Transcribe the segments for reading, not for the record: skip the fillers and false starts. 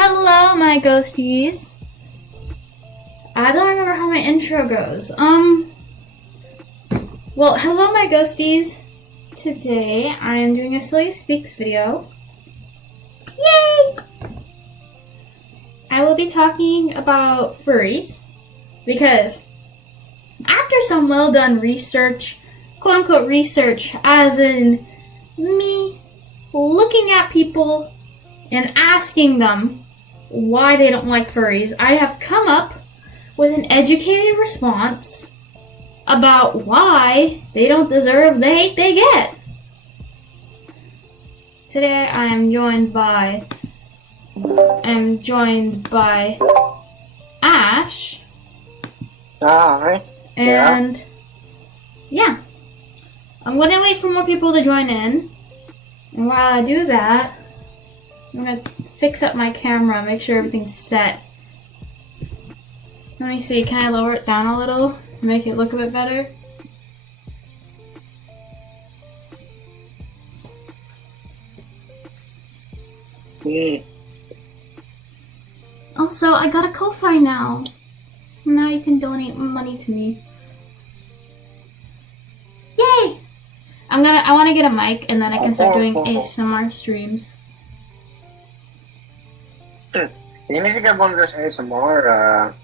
Hello, my ghosties. I don't remember how my intro goes. Well, hello, my ghosties. Today, I am doing a Silvia Speaks video. Yay! I will be talking about furries because after some well-done research, quote-unquote research, as in me looking at people and asking them why they don't like furries, I have come up with an educated response about why they don't deserve the hate they get. Today I am joined by Ash. Hi. And yeah. I'm gonna wait for more people to join in. And while I do that, I'm gonna fix up my camera, make sure everything's set. Let me see, can I lower it down a little? Make it look a bit better? Also, I got a Ko-Fi now. So now you can donate money to me. Yay! I wanna get a mic and then I can start doing ASMR streams. You need to get one of those ASMR,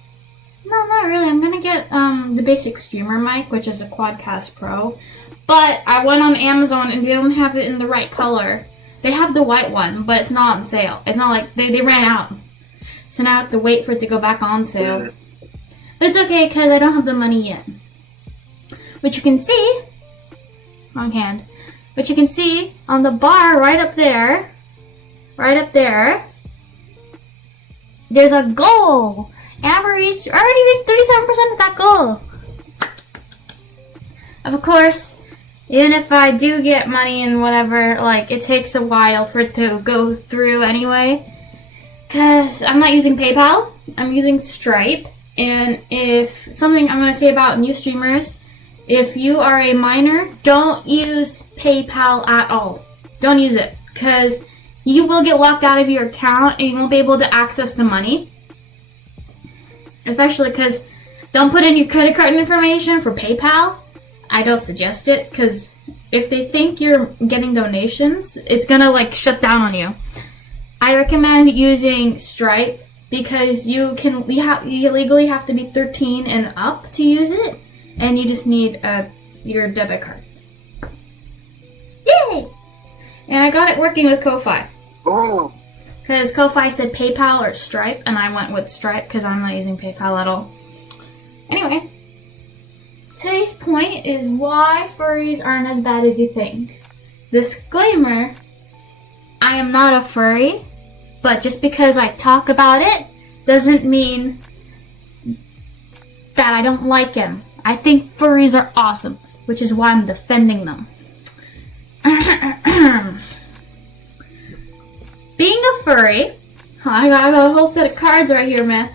No, not really. I'm gonna get the basic streamer mic, which is a Quadcast Pro. But I went on Amazon and they don't have it in the right color. They have the white one, but it's not on sale. It's not like they ran out. So now I have to wait for it to go back on sale. But it's okay because I don't have the money yet. Which you can see, wrong hand. But you can see on the bar right up there, there's a goal. And I already reached 37% of that goal. Of course, even if I do get money and whatever, like, it takes a while for it to go through anyway. Because I'm not using PayPal, I'm using Stripe. And if something I'm going to say about new streamers, if you are a minor, don't use PayPal at all. Don't use it. Because you will get locked out of your account and you won't be able to access the money. Especially because don't put in your credit card information for PayPal. I don't suggest it because if they think you're getting donations, it's gonna like shut down on you. I recommend using Stripe because you legally have to be 13 and up to use it, and you just need your debit card. Yay! And I got it working with Ko-Fi. Oh. Because Ko-Fi said PayPal or Stripe, and I went with Stripe because I'm not using PayPal at all. Anyway, today's point is why furries aren't as bad as you think. Disclaimer, I am not a furry, but just because I talk about it doesn't mean that I don't like them. I think furries are awesome, which is why I'm defending them. Being a furry, I got a whole set of cards right here, man.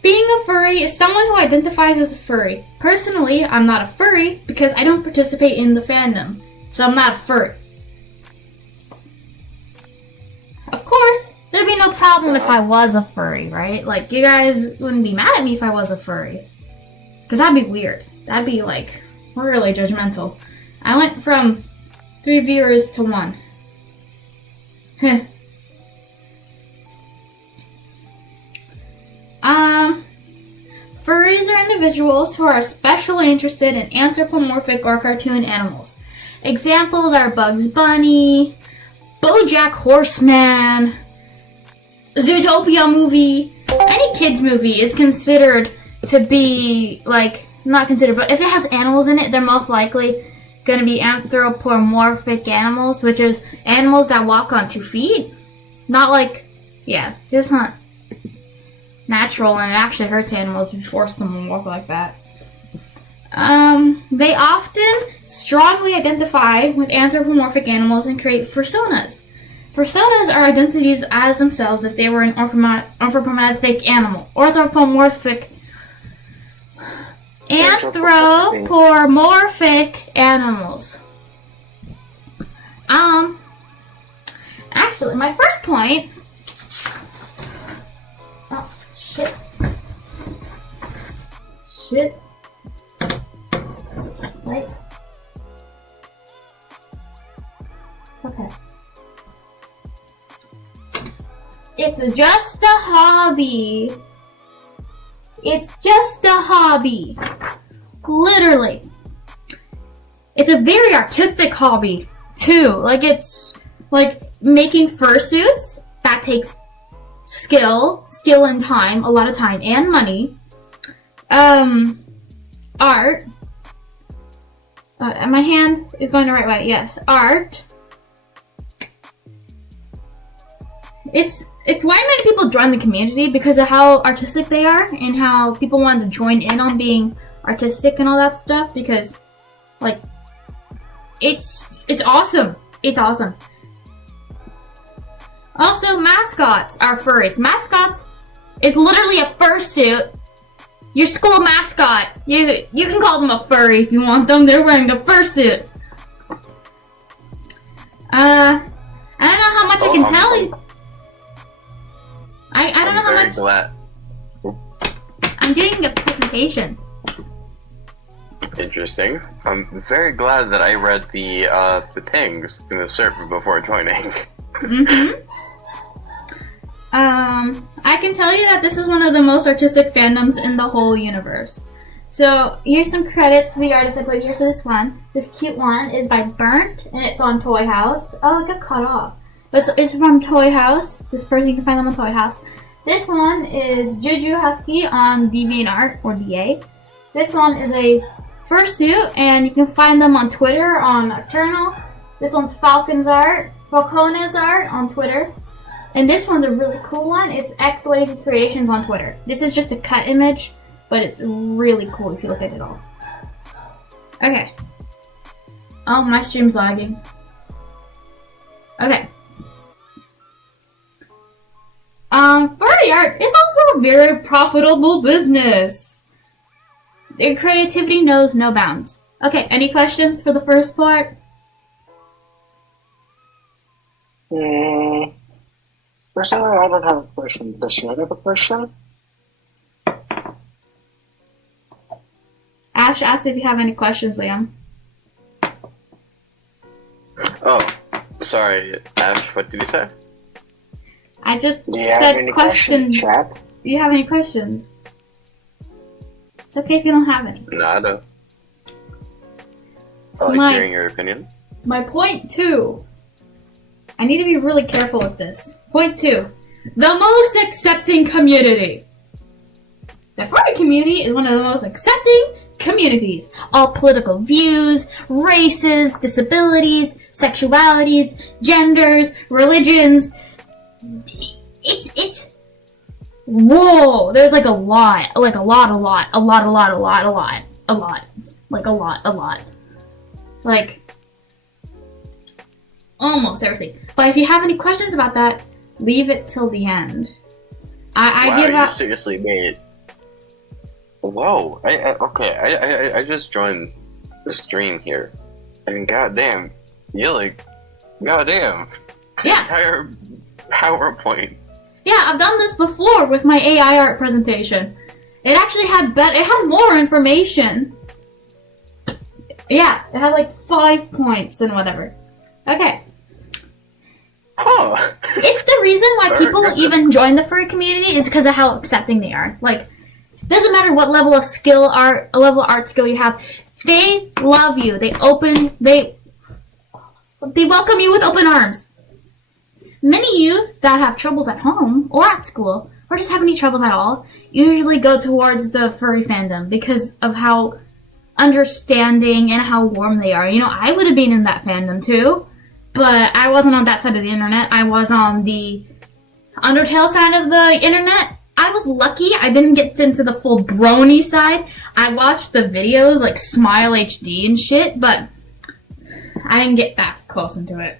Being a furry is someone who identifies as a furry. Personally, I'm not a furry because I don't participate in the fandom, so I'm not a furry. Of course, there'd be no problem if I was a furry, right? Like, you guys wouldn't be mad at me if I was a furry. Because that'd be weird. That'd be, like, really judgmental. I went from 3 viewers to 1. Furries are individuals who are especially interested in anthropomorphic or cartoon animals. Examples are Bugs Bunny, BoJack Horseman, Zootopia movie. Any kids movie is considered to be, like, not considered, but if it has animals in it, they're most likely going to be anthropomorphic animals, which is animals that walk on 2 feet. Not like, yeah, it's not natural, and it actually hurts animals if you force them to walk like that. They often strongly identify with anthropomorphic animals and create personas. Personas are identities as themselves if they were an anthropomorphic animal. Anthropomorphic animals. Actually, my first point Shit. Shit. Right. Okay. It's just a hobby. It's just a hobby. Literally. It's a very artistic hobby, too. Like, it's like making fursuits. That takes skill and time, a lot of time and money. Art. My hand is going the right way. Yes, art. It's why many people join the community, because of how artistic they are and how people want to join in on being artistic and all that stuff, because like it's awesome. It's awesome. Also, mascots are furries. Mascots is literally a fursuit. Your school mascot. You can call them a furry if you want them. They're wearing a fursuit. I don't know how much I can tell you. I don't know how much. Glad. I'm doing a presentation. Interesting. I'm very glad that I read the things in the server before joining. I can tell you that this is one of the most artistic fandoms in the whole universe. So here's some credits to the artist I put here. So this one, this cute one, is by Burnt, and it's on Toy House. Oh, it got cut off. But it's from Toy House. This person, you can find them on Toy House. This one is Juju Husky on DeviantArt, or DA. This one is a fursuit, and you can find them on Twitter on Nocturnal. This one's Falcona's art on Twitter. And this one's a really cool one. It's X Lazy Creations on Twitter. This is just a cut image, but it's really cool if you look at it all. Okay. Oh, my stream's lagging. Okay. Furry art is also a very profitable business. Their creativity knows no bounds. Okay, any questions for the first part? Personally, I don't have a question. Does she have a question? Ash asked if you have any questions, Liam. Oh, sorry, Ash, what did you say? I just Do you have said any question. questions, chat? Do you have any questions? It's okay if you don't have any. Nada. So I like hearing your opinion. my point 2. I need to be really careful with this. Point 2. The most accepting community. The furry community is one of the most accepting communities. All political views, races, disabilities, sexualities, genders, religions. It's whoa, there's like a lot. Like almost everything. But if you have any questions about that, leave it till the end. You seriously made. Whoa! I just joined the stream here, and goddamn, goddamn, Yeah. entire PowerPoint. Yeah, I've done this before with my AI art presentation. It actually had it had more information. Yeah, it had like 5 points and whatever. Okay. Huh. It's the reason why people even join the furry community is because of how accepting they are. Like, doesn't matter what level of art skill you have. They love you. They welcome you with open arms. Many youth that have troubles at home or at school, or just have any troubles at all, usually go towards the furry fandom because of how understanding and how warm they are. You know, I would have been in that fandom too, but I wasn't on that side of the internet. I was on the Undertale side of the internet. I was lucky I didn't get into the full brony side. I watched the videos like Smile HD and shit, but I didn't get that close into it.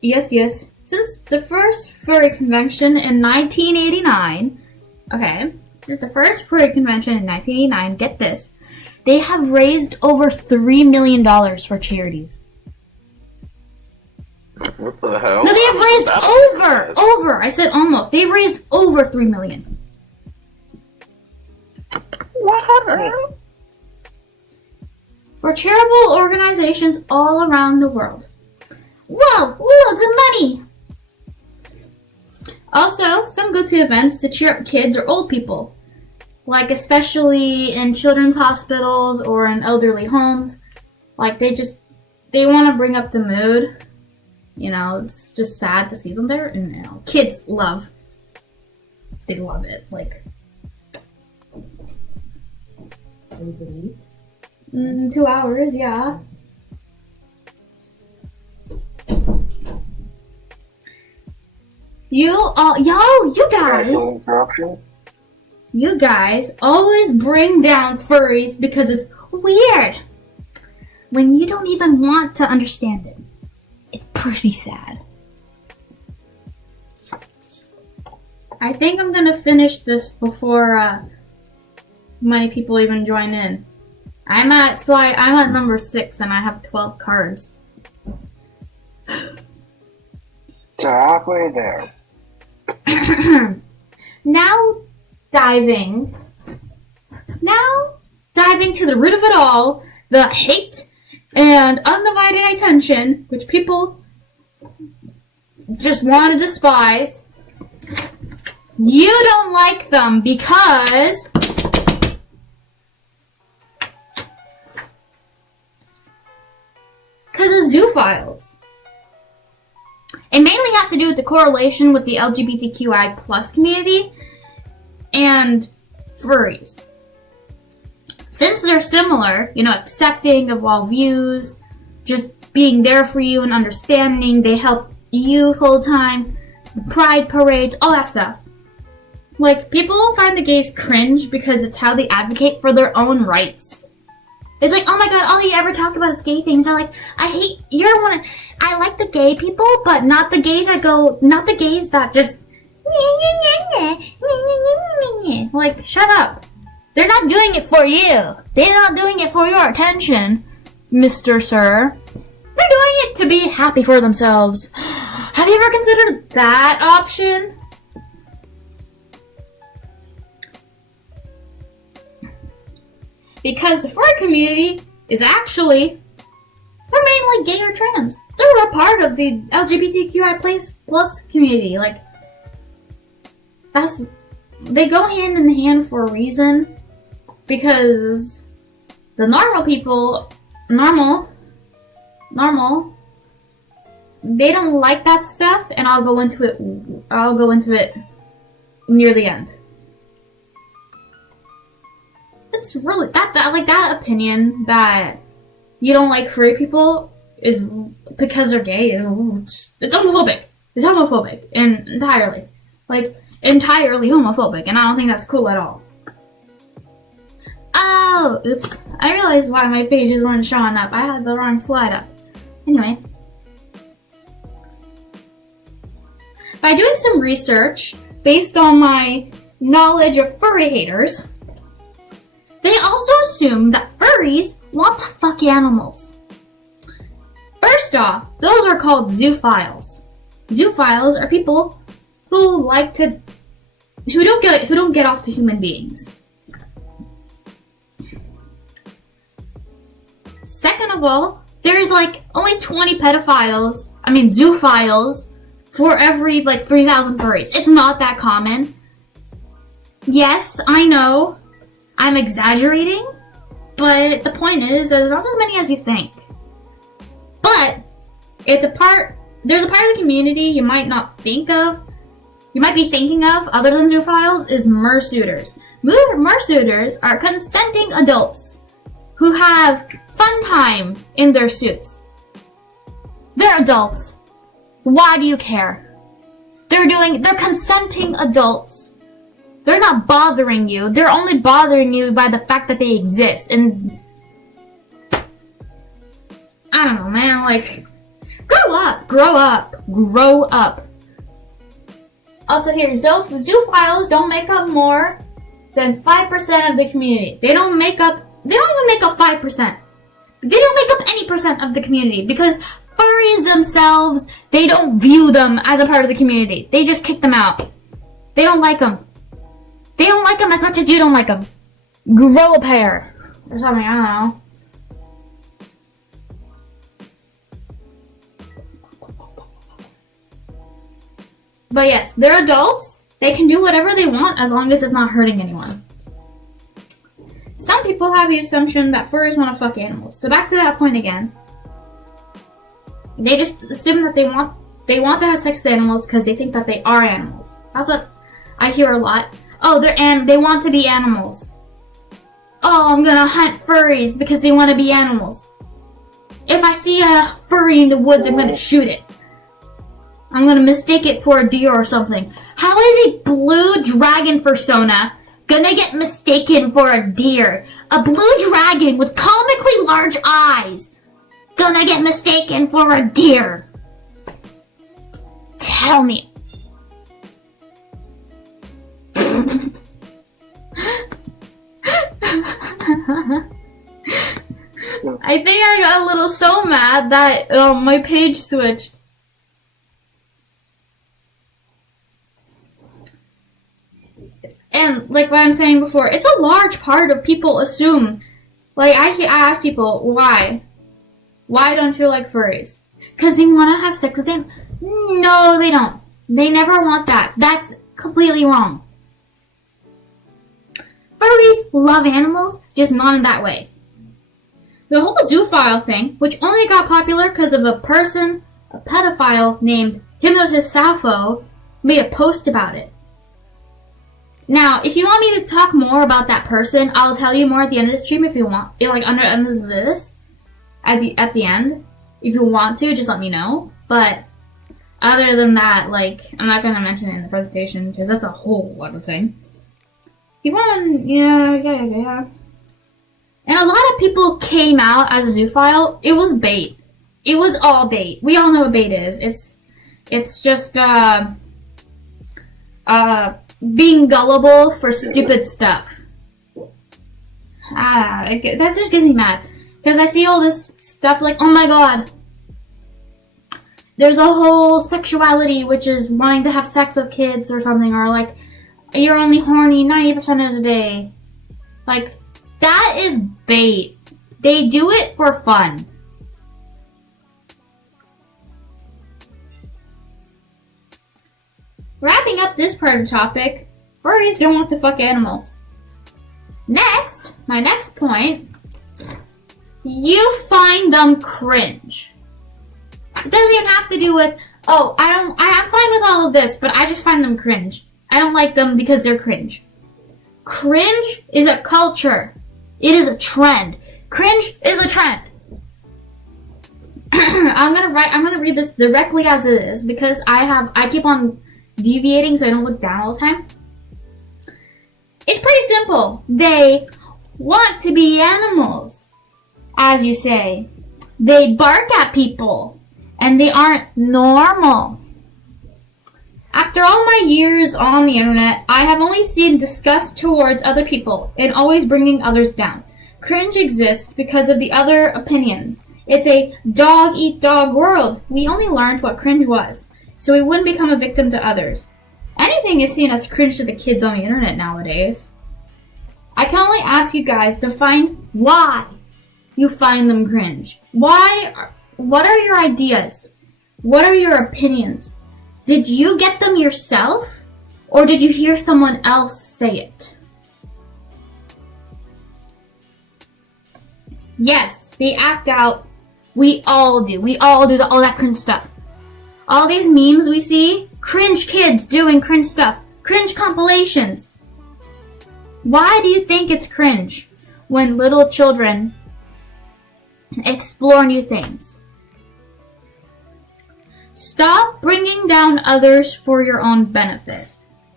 Yes. Since the first furry convention in 1989, get this, they have raised over $3 million for charities. What the hell? No, they have raised over. I said almost. They've raised over 3 million. What? For charitable organizations all around the world. Whoa, loads of money! Also, some go to events to cheer up kids or old people, like especially in children's hospitals or in elderly homes. Like they want to bring up the mood. You know, it's just sad to see them there, and you know, kids love it. Like 2 hours, yeah. You guys always bring down furries because it's weird. When you don't even want to understand it. It's pretty sad. I think I'm gonna finish this before many people even join in. I'm at number 6 and I have 12 cards. So halfway there. Now diving to the root of it all, the hate and undivided attention, which people just want to despise. You don't like them because of zoophiles. It mainly has to do with the correlation with the LGBTQI plus community and furries. Since they're similar, you know, accepting of all views, just being there for you and understanding, they help youth all the time, pride parades, all that stuff. Like, people find the gays cringe because it's how they advocate for their own rights. It's like, oh my god, all you ever talk about is gay things. They're like, I like the gay people, but not the gays that just like, shut up. They're not doing it for you. They're not doing it for your attention, Mr. Sir. They're doing it to be happy for themselves. Have you ever considered that option? Because the furry community is actually, they're mainly gay or trans. They're a part of the LGBTQI plus community. Like, they go hand in hand for a reason. Because the normal people, they don't like that stuff, and I'll go into it near the end. It's really that opinion that you don't like furry people is because they're gay. It's homophobic. It's homophobic and entirely homophobic, and I don't think that's cool at all. Oh, oops. I realized why my pages weren't showing up. I had the wrong slide up. Anyway. By doing some research, based on my knowledge of furry haters, they also assume that furries want to fuck animals. First off, those are called zoophiles. Zoophiles are people who don't get off to human beings. Second of all, there's only 20 zoophiles for every 3,000 furries. It's not that common. Yes, I know, I'm exaggerating, but the point is that it's not as many as you think. But there's a part of the community you might be thinking of other than zoophiles is mersuitors. Mersuitors are consenting adults who have fun time in their suits. They're adults. Why do you care? They're consenting adults. They're not bothering you. They're only bothering you by the fact that they exist. And I don't know, man, grow up. Also here, zoophiles don't make up more than 5% of the community. They don't even make up 5%. They don't make up any percent of the community because Furries themselves, they don't view them as a part of the community. They just kick them out. They don't like them. They don't like them as much as you don't like them. Grow a pair. Or something, I don't know. But yes, they're adults. They can do whatever they want as long as it's not hurting anyone. Some people have the assumption that furries want to fuck animals. So back to that point again. They just assume that they want to have sex with animals because they think that they are animals. That's what I hear a lot. Oh, they want to be animals. Oh, I'm gonna hunt furries because they want to be animals. If I see a furry in the woods, I'm gonna shoot it. I'm gonna mistake it for a deer or something. How is a blue dragon persona gonna get mistaken for a deer? A blue dragon with comically large eyes gonna get mistaken for a deer? Tell me. I think I got a little so mad that my page switched. And like what I'm saying before, it's a large part of people assume. Like I ask people, why? Why don't you like furries? Because they want to have sex with them? No, they don't. They never want that. That's completely wrong. Furries love animals, just not in that way. The whole zoophile thing, which only got popular because of a pedophile named Hypnotist Sappho, made a post about it. Now, if you want me to talk more about that person, I'll tell you more at the end of the stream if you want. Like under this, at the end, if you want to, just let me know. But other than that, like, I'm not gonna mention it in the presentation because that's a whole other thing. If you want, yeah. And a lot of people came out as a zoophile. It was bait. It was all bait. We all know what bait is. It's just being gullible for stupid stuff. That just gets me mad. Because I see all this stuff like, oh my god, there's a whole sexuality which is wanting to have sex with kids or something, or like, you're only horny 90% of the day. Like, that is bait. They do it for fun. Wrapping up this part of the topic, furries don't want to fuck animals. Next, my next point, you find them cringe. It doesn't even have to do with, oh, I'm fine with all of this, but I just find them cringe. I don't like them because they're cringe. Cringe is a culture. It is a trend. Cringe is a trend. I'm gonna read this directly as it is because I keep on deviating so I don't look down all the time. It's pretty simple. They want to be animals, as you say. They bark at people, and they aren't normal. After all my years on the internet, I have only seen disgust towards other people and always bringing others down. Cringe exists because of the other opinions. It's a dog-eat-dog world. We only learned what cringe was, so we wouldn't become a victim to others. Anything is seen as cringe to the kids on the internet nowadays. I can only ask you guys to find why you find them cringe. What are your ideas? What are your opinions? Did you get them yourself? Or did you hear someone else say it? Yes, they act out. We all do. We all do all that cringe stuff. All these memes we see, cringe kids doing cringe stuff. Cringe compilations. Why do you think it's cringe when little children explore new things? Stop bringing down others for your own benefit.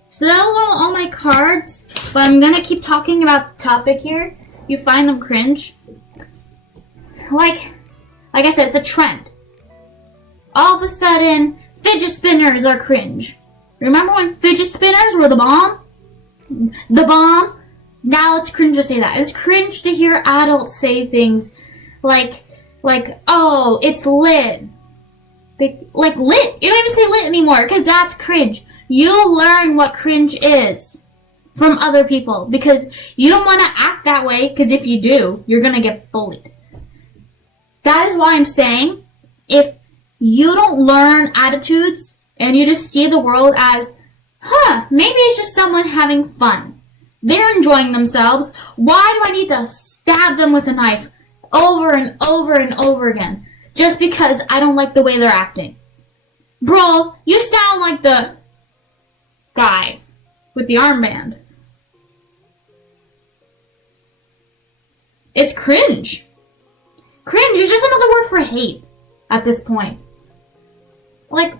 So that was all my cards, but I'm gonna keep talking about the topic here. You find them cringe. Like I said, it's a trend. All of a sudden, fidget spinners are cringe. Remember when fidget spinners were the bomb? The bomb? Now it's cringe to say that. It's cringe to hear adults say things like, oh, it's lit. Like lit. You don't even say lit anymore because that's cringe. You'll learn what cringe is from other people because you don't want to act that way because if you do, you're going to get bullied. That is why I'm saying if you don't learn attitudes and you just see the world as, maybe it's just someone having fun. They're enjoying themselves. Why do I need to stab them with a knife over and over and over again? Just because I don't like the way they're acting. Bro, you sound like the guy with the armband. It's cringe. Cringe is just another word for hate at this point. Like, I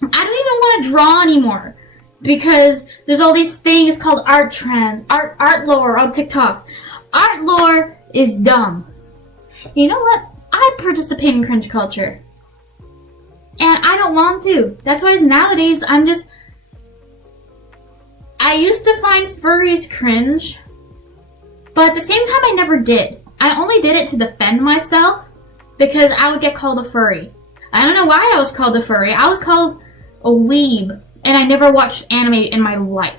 don't even want to draw anymore because there's all these things called art trend, art lore on TikTok. Art lore is dumb. You know what? I participate in cringe culture. And I don't want to. That's why nowadays I used to find furries cringe, but at the same time I never did. I only did it to defend myself because I would get called a furry. I don't know why I was called a furry. I was called a weeb, and I never watched anime in my life.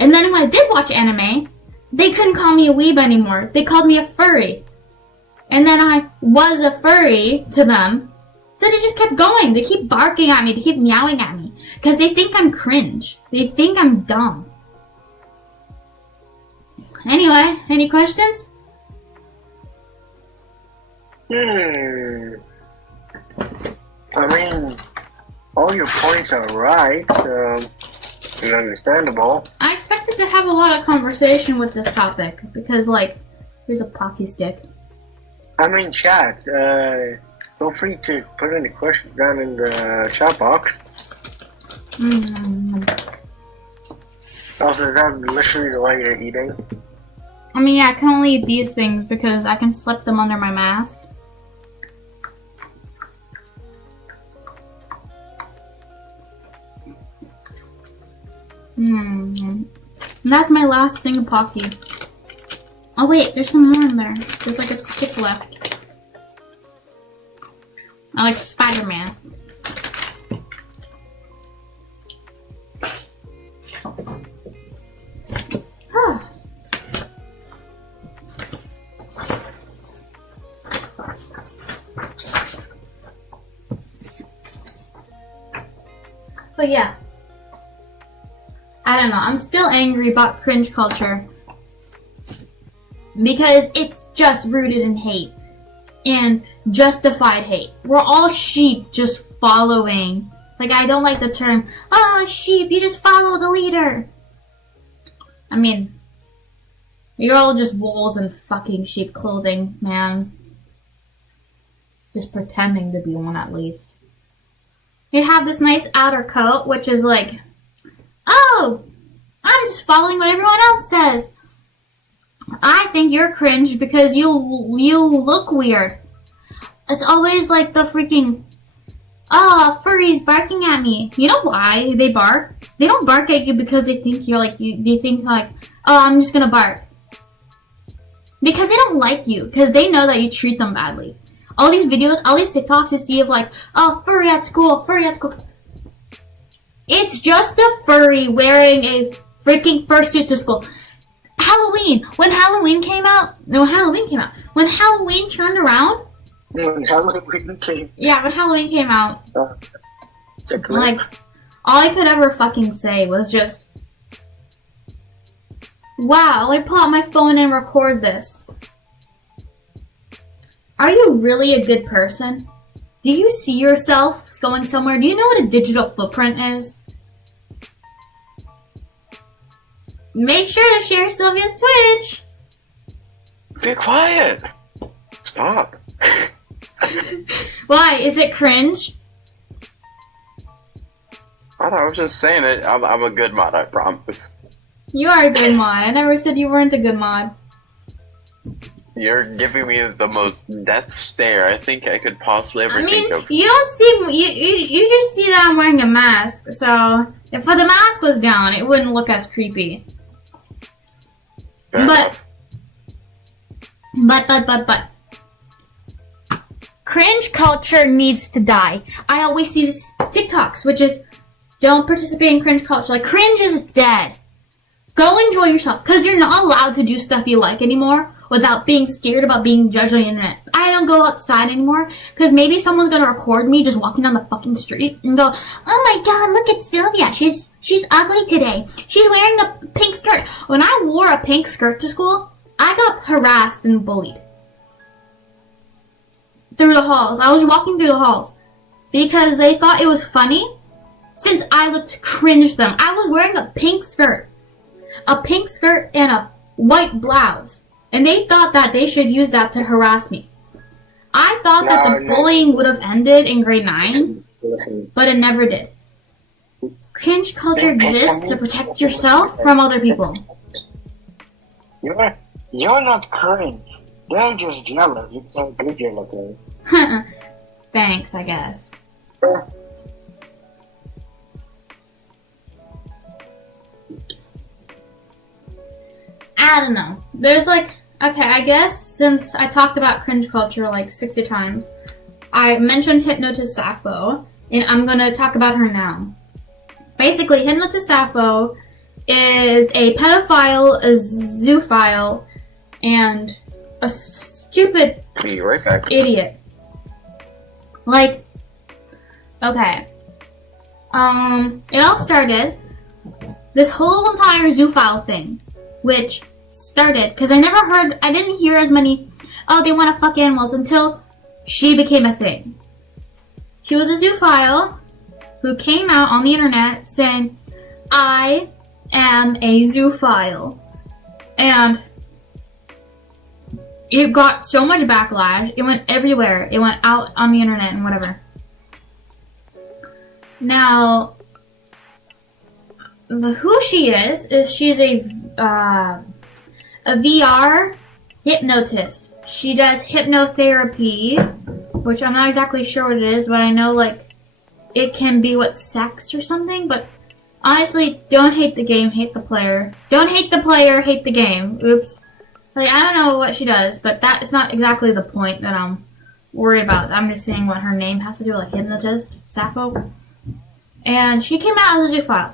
And then when I did watch anime, they couldn't call me a weeb anymore. They called me a furry. And then I was a furry to them. So they just kept going. They keep barking at me. They keep meowing at me. Because they think I'm cringe. They think I'm dumb. Anyway, any questions? I mean, all your points are right, and understandable. I expected to have a lot of conversation with this topic. Because, like, here's a pocky stick. I mean, chat, feel free to put any questions down in the chat box. Also, is that literally the way you're eating? I mean, yeah, I can only eat these things because I can slip them under my mask. And that's my last thing of Pocky. Oh wait, there's some more in there. There's like a stick left. I like Spider-Man. But yeah. I don't know. I'm still angry about cringe culture. Because it's just rooted in hate. And justified hate. We're all sheep just following. Like, I don't like the term, oh, sheep, you just follow the leader. I mean, you're all just wolves in fucking sheep clothing, man. Just pretending to be one at least. You have this nice outer coat, which is like, oh, I'm just following what everyone else says. I think you're cringe because you look weird. It's always like the freaking, oh, furries barking at me. You know why they bark? They don't bark at you because they think you're like, they think like, oh, I'm just gonna bark. Because they don't like you, because they know that you treat them badly. All these videos, all these TikToks you see of like, oh, furry at school, furry at school. It's just a furry wearing a freaking fursuit to school. Halloween! When Halloween turned around. When Halloween came. Yeah, when Halloween came out. Like, all I could ever fucking say was just, wow, let me pull out my phone and record this. Are you really a good person? Do you see yourself going somewhere? Do you know what a digital footprint is? Make sure to share Silvia's Twitch. Be quiet. Stop. Why? Is it cringe? I don't know, I was just saying it. I'm a good mod, I promise. You are a good mod. I never said you weren't a good mod. You're giving me the most death stare I think I could possibly ever think of. You don't see, you just see that I'm wearing a mask, so if the mask was down, it wouldn't look as creepy. Fair enough. But. Cringe culture needs to die. I always see this TikToks, which is, don't participate in cringe culture. Like, cringe is dead. Go enjoy yourself, because you're not allowed to do stuff you like anymore without being scared about being judged on the internet. I don't go outside anymore, because maybe someone's going to record me just walking down the fucking street and go, oh my god, look at Sylvia. She's ugly today. She's wearing a pink skirt. When I wore a pink skirt to school, I got harassed and bullied. Through the halls. I was walking through the halls because they thought it was funny since I looked cringe to them. I was wearing a pink skirt and a white blouse, and they thought that they should use that to harass me. I thought that the bullying would have ended in grade 9, but it never did. Cringe culture exists to protect yourself from other people. You're not cringe. They're just jealous. It's so good you're looking. Thanks, I guess. I don't know. There's like, okay, I guess since I talked about cringe culture like 60 times, I mentioned Hypnotist Sappho, and I'm gonna talk about her now. Basically, Hypnotist Sappho is a pedophile, a zoophile, and a stupid Be right back. idiot. Like, okay. It all started, this whole entire zoophile thing, which started, because I didn't hear as many, oh, they want to fuck animals, until she became a thing. She was a zoophile who came out on the internet saying, I am a zoophile. And it got so much backlash. It went everywhere. It went out on the internet and whatever. Now, who she is she's a VR hypnotist. She does hypnotherapy, which I'm not exactly sure what it is, but I know like it can be sex or something. But honestly, don't hate the game, hate the player. Don't hate the player, hate the game. Oops. Like, I don't know what she does, but that is not exactly the point that I'm worried about. I'm just saying what her name has to do, like Hypnotist Sappho. And she came out as a zoophile.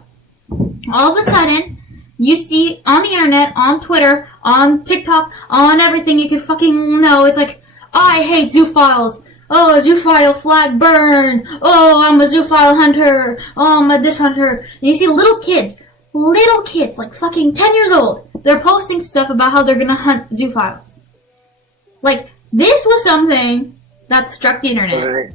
All of a sudden, you see on the internet, on Twitter, on TikTok, on everything you could fucking know, it's like, oh, I hate zoophiles. Oh, a zoophile flag burn. Oh, I'm a zoophile hunter. Oh, I'm a this hunter. And you see little kids, like fucking 10 years old, they're posting stuff about how they're gonna hunt zoophiles. Like, this was something that struck the internet.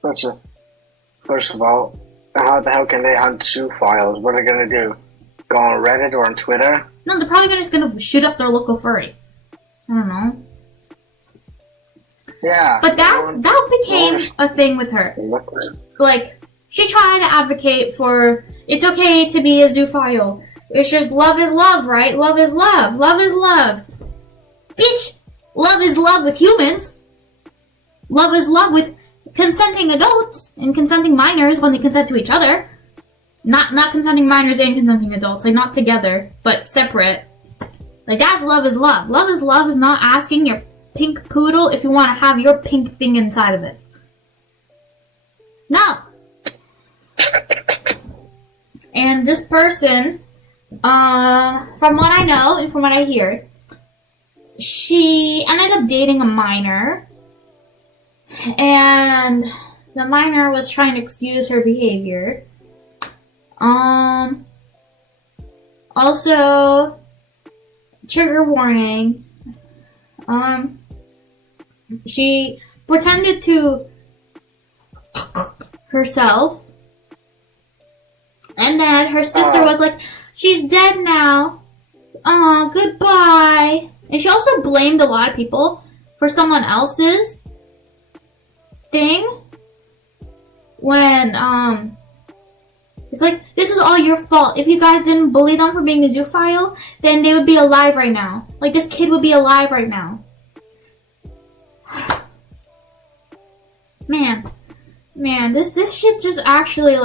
First of all, how the hell can they hunt zoophiles? What are they gonna do? Go on Reddit or on Twitter? No, they're probably just gonna shoot up their local furry. I don't know. Yeah. But that became a thing with her. Like, she tried to advocate for, it's okay to be a zoophile. It's just love is love, right? Love is love. Love is love. Bitch! Love is love with humans. Love is love with consenting adults and consenting minors when they consent to each other. Not consenting minors and consenting adults. Like, not together, but separate. Like, that's love is love. Love is not asking your pink poodle if you want to have your pink thing inside of it. No! And this person, from what I know and from what I hear, she ended up dating a minor, and the minor was trying to excuse her behavior. Also, trigger warning, she pretended to herself, and then her sister was like, she's dead now. Aw, goodbye. And she also blamed a lot of people for someone else's thing. When, it's like, this is all your fault. If you guys didn't bully them for being a zoophile, then they would be alive right now. Like, this kid would be alive right now. Man, this shit just actually,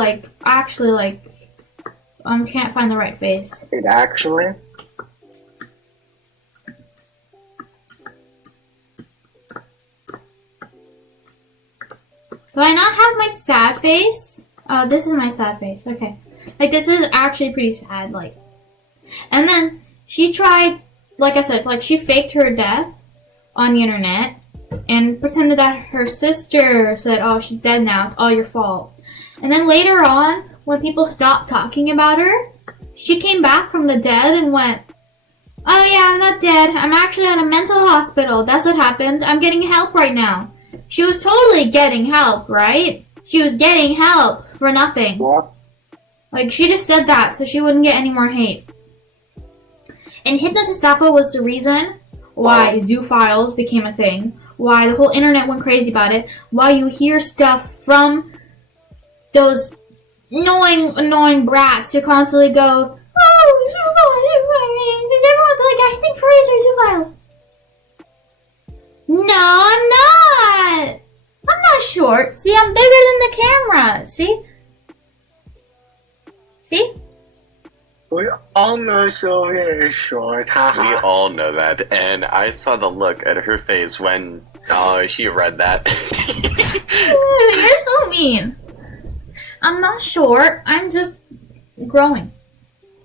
can't find the right face. It actually? Do I not have my sad face? Oh, this is my sad face. Okay. Like, this is actually pretty sad. Like, and then she tried, like I said, like, she faked her death on the internet and pretended that her sister said, oh, she's dead now. It's all your fault. And then later on, when people stopped talking about her, she came back from the dead and went, oh yeah, I'm not dead. I'm actually at a mental hospital. That's what happened. I'm getting help right now. She was totally getting help, right? She was getting help for nothing. What? Like, she just said that so she wouldn't get any more hate. And Hypnotisapo was the reason why zoophiles became a thing, why the whole internet went crazy about it, why you hear stuff from those annoying brats who constantly go, oh, zoophiles, and everyone's like, I think furries are zoophiles. No, I'm not. I'm not short. See, I'm bigger than the camera. See? See? We all know Sylvia is short. We all know that, and I saw the look at her face when she read that. You're so mean. I'm not short. I'm just growing.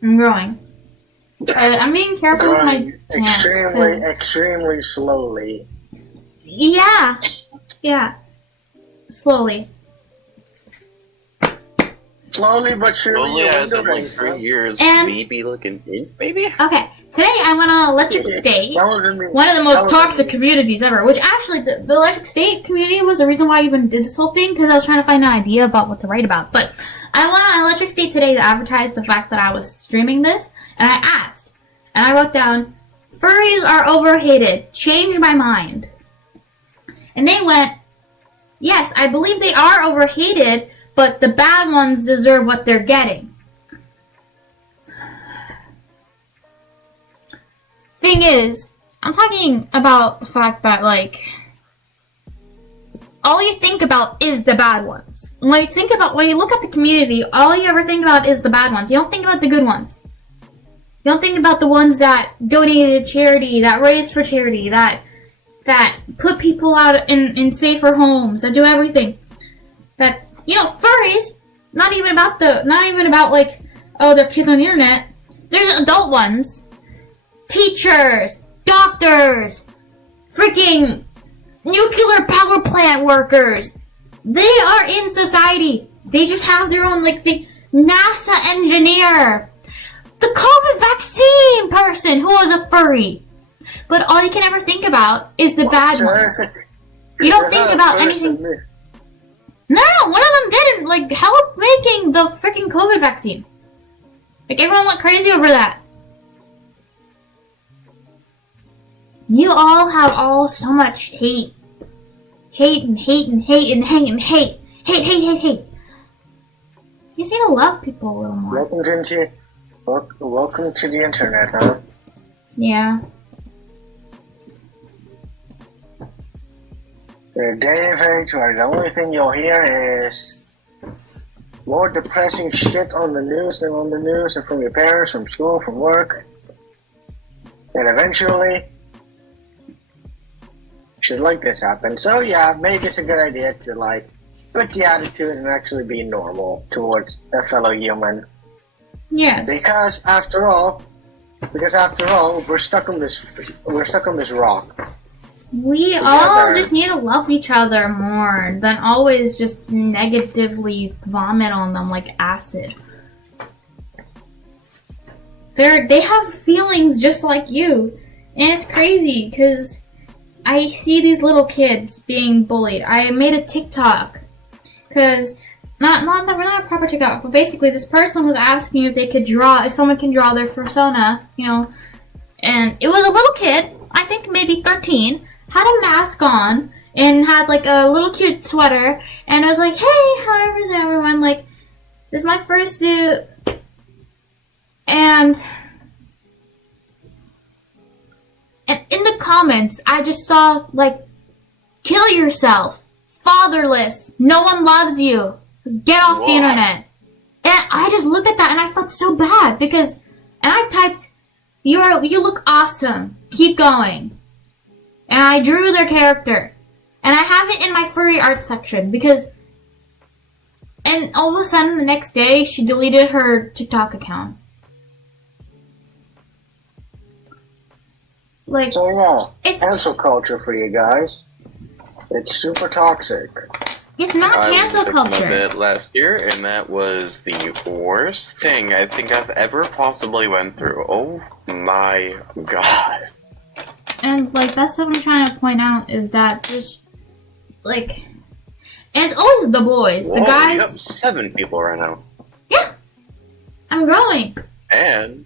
I'm growing. I'm being careful with my pants. Extremely slowly. Yeah. Slowly. Slowly but surely. Slowly as in like 3 years, And- maybe looking in, maybe? Okay, today I went on Electric State, one of the most toxic communities ever, which actually, the Electric State community was the reason why I even did this whole thing, because I was trying to find an idea about what to write about. But I went on Electric State today to advertise the fact that I was streaming this, and I asked, and I wrote down, furries are overhated, change my mind. And they went, yes, I believe they are overhated, but the bad ones deserve what they're getting. Thing is, I'm talking about the fact that, like, all you think about is the bad ones. When you look at the community, all you ever think about is the bad ones. You don't think about the good ones. You don't think about the ones that donated to charity, that raised for charity, that put people out in safer homes, that do everything. That, you know, furries, not even about like, oh, they're kids on the internet. There's adult ones. Teachers, doctors, freaking nuclear power plant workers. They are in society. They just have their own, like, thing. NASA engineer. The COVID vaccine person who was a furry. But all you can ever think about is the bad ones. You don't think about anything. No, one of them didn't, like, help making the freaking COVID vaccine. Like, everyone went crazy over that. You all have so much hate. Hate and hate and hate and hate and hate. Hate. You just need to love people a little more. Welcome to the internet, huh? Yeah. The day of age where the only thing you'll hear is more depressing shit on the news and from your parents, from school, from work. And eventually, should like this happen. So yeah, maybe it's a good idea to, like, put the attitude and actually be normal towards a fellow human. Yes. Because after all, we're stuck on this rock. We all just need to love each other more than always just negatively vomit on them like acid. They have feelings just like you. And it's crazy because I see these little kids being bullied. I made a TikTok because not a proper TikTok, but basically this person was asking if someone can draw their persona, you know, and it was a little kid, I think maybe 13, had a mask on and had like a little cute sweater, and I was like, hey, how is everyone? Like, this is my first suit, and in the comments, I just saw, like, kill yourself, fatherless, no one loves you, get off the internet. And I just looked at that and I felt so bad because, and I typed, you look awesome, keep going. And I drew their character. And I have it in my furry art section because And all of a sudden, the next day, she deleted her TikTok account. Like, So yeah, it's cancel culture for you guys. It's super toxic. it's not I was cancel a victim of culture. it last year, and that was the worst thing I think I've ever possibly went through. Oh my god. And like that's what I'm trying to point out is that there's like, and it's always the boys, Whoa, the you have guys. 7 people right now. Yeah, I'm growing, And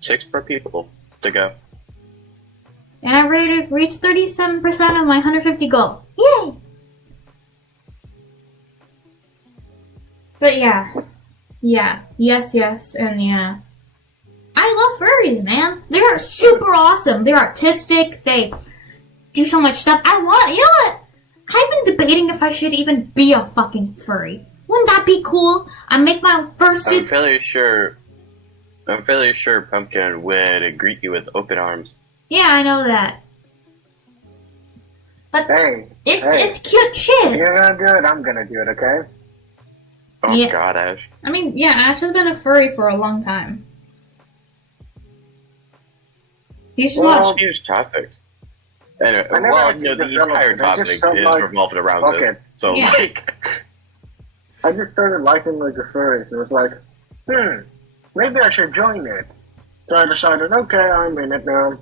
6 per people to go. and I reached 37% of my 150 goal. Yay! But yeah, yes, and yeah. I love furries, man. They're super awesome. They're artistic. They do so much stuff. You know what? I've been debating if I should even be a fucking furry. Wouldn't that be cool? I make my own fursuit. I'm fairly sure Pumpkin would greet you with open arms. Yeah, I know that. But Hey, it's cute if shit. you're gonna do it, I'm gonna do it, okay? Oh Yeah. god, Ash. I mean, yeah, Ash has been a furry for a long time. He's just Well, not. Huge topics. Anyway, I never well, actually the developed entire it. I just topic felt is like- revolved around okay. this. So, Yeah. like, I just started liking like the furries. It was like, maybe I should join it. So I decided, okay, I'm in it now.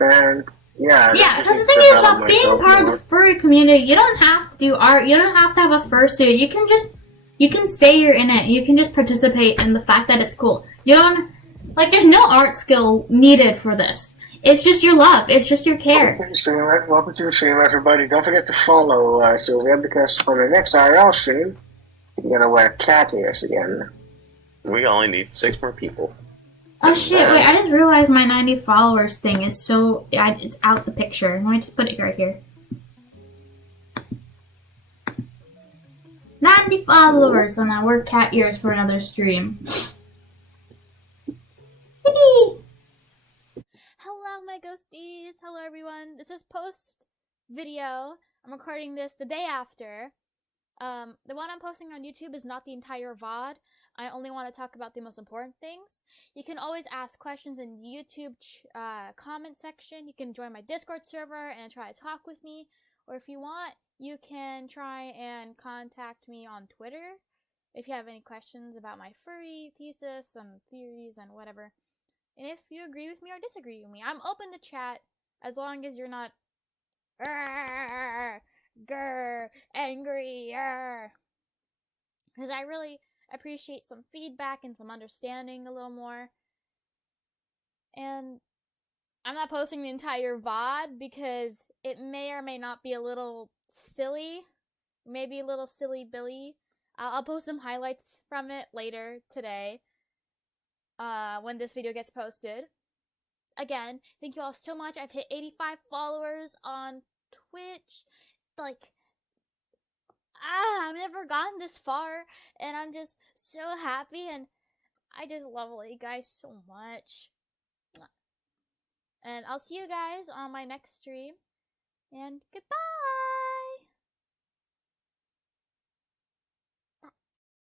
And yeah. Yeah, this because the just thing needs is, to develop about being myself part of more. the furry community, you don't have to do art. You don't have to have a fursuit. You can say you're in it. You can just participate in the fact that it's cool. You don't like. There's no art skill needed for this. It's just your love. It's just your care. Welcome to the stream, everybody. Don't forget to follow Sylvia, because on the next IRL stream, you're gonna wear cat ears again. we only need 6 more people. Oh shit! Wait, I just realized my 90 followers thing is so it's out the picture. Let me just put it right here. 90 followers, and I wear cat ears for another stream. Yippee! Hello, my ghosties. Hello, everyone. This is post video. I'm recording this the day after. The one I'm posting on YouTube is not the entire VOD. I only want to talk about the most important things. You can always ask questions in the YouTube comment section. You can join my Discord server and try to talk with me. Or if you want, you can try and contact me on Twitter if you have any questions about my furry thesis and theories and whatever. And if you agree with me or disagree with me, I'm open to chat as long as you're not angry. Because I really appreciate some feedback and some understanding a little more. And I'm not posting the entire VOD because it may or may not be a little silly. Maybe a little silly Billy. I'll post some highlights from it later today. When this video gets posted. Again, thank you all so much. I've hit 85 followers on Twitch. Like, I've never gotten this far, and I'm just so happy, and I just love all you guys so much. And I'll see you guys on my next stream, and goodbye!